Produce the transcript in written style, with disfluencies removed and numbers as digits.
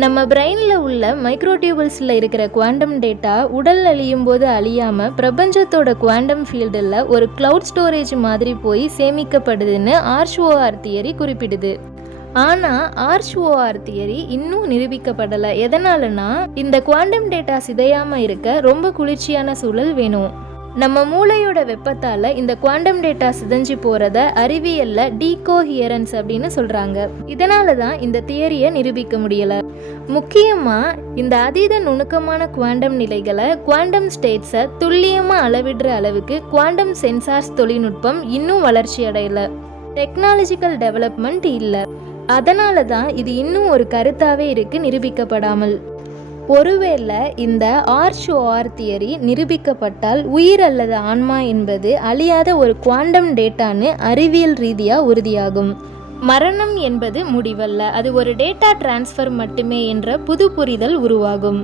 நம்ம பிரெயினில் உள்ள மைக்ரோடியூபிள்ஸில் இருக்கிற குவாண்டம் டேட்டா உடல் அழியும் போது அழியாமல் பிரபஞ்சத்தோட குவாண்டம் ஃபீல்டில் ஒரு கிளவுட் ஸ்டோரேஜ் மாதிரி போய் சேமிக்கப்படுதுன்னு ஆர்ச்ஓஆர் தியரி குறிப்பிடுது. ஆனால் ஆர்ச்ஓஆர் தியரி இன்னும் நிரூபிக்கப்படலை. எதனாலனா இந்த குவாண்டம் டேட்டா சிதையாமல் இருக்க ரொம்ப குளிர்ச்சியான சூழல் வேணும். நம்ம மூளையோட வெப்பத்தால் இந்த குவாண்டம் டேட்டா சிதைஞ்சு போகிறத அறிவியலில் டீகோஹியரன்ஸ் அப்படின்னு சொல்கிறாங்க. இதனால தான் இந்த தியரியை நிரூபிக்க முடியலை. முக்கியமாக இந்த அதீத நுணுக்கமான குவாண்டம் நிலைகளை, குவாண்டம் ஸ்டேட்ஸை துல்லியமாக அளவிடுற அளவுக்கு குவாண்டம் சென்சார்ஸ் தொழில்நுட்பம் இன்னும் வளர்ச்சி அடையலை. டெக்னாலஜிக்கல் டெவலப்மெண்ட் இல்லை. அதனால தான் இது இன்னும் ஒரு கருத்தாகவே இருக்குது, நிரூபிக்கப்படாமல். ஒருவேளை இந்த ஆர்ச்ஓஆர் தியரி நிரூபிக்கப்பட்டால் உயிர் அல்லது ஆன்மா என்பது அழியாத ஒரு குவாண்டம் டேட்டான்னு அறிவியல் ரீதியாக உறுதியாகும். மரணம் என்பது முடிவல்ல, அது ஒரு டேட்டா டிரான்ஸ்ஃபர் மட்டுமே என்ற புது புரிதல் உருவாகும்.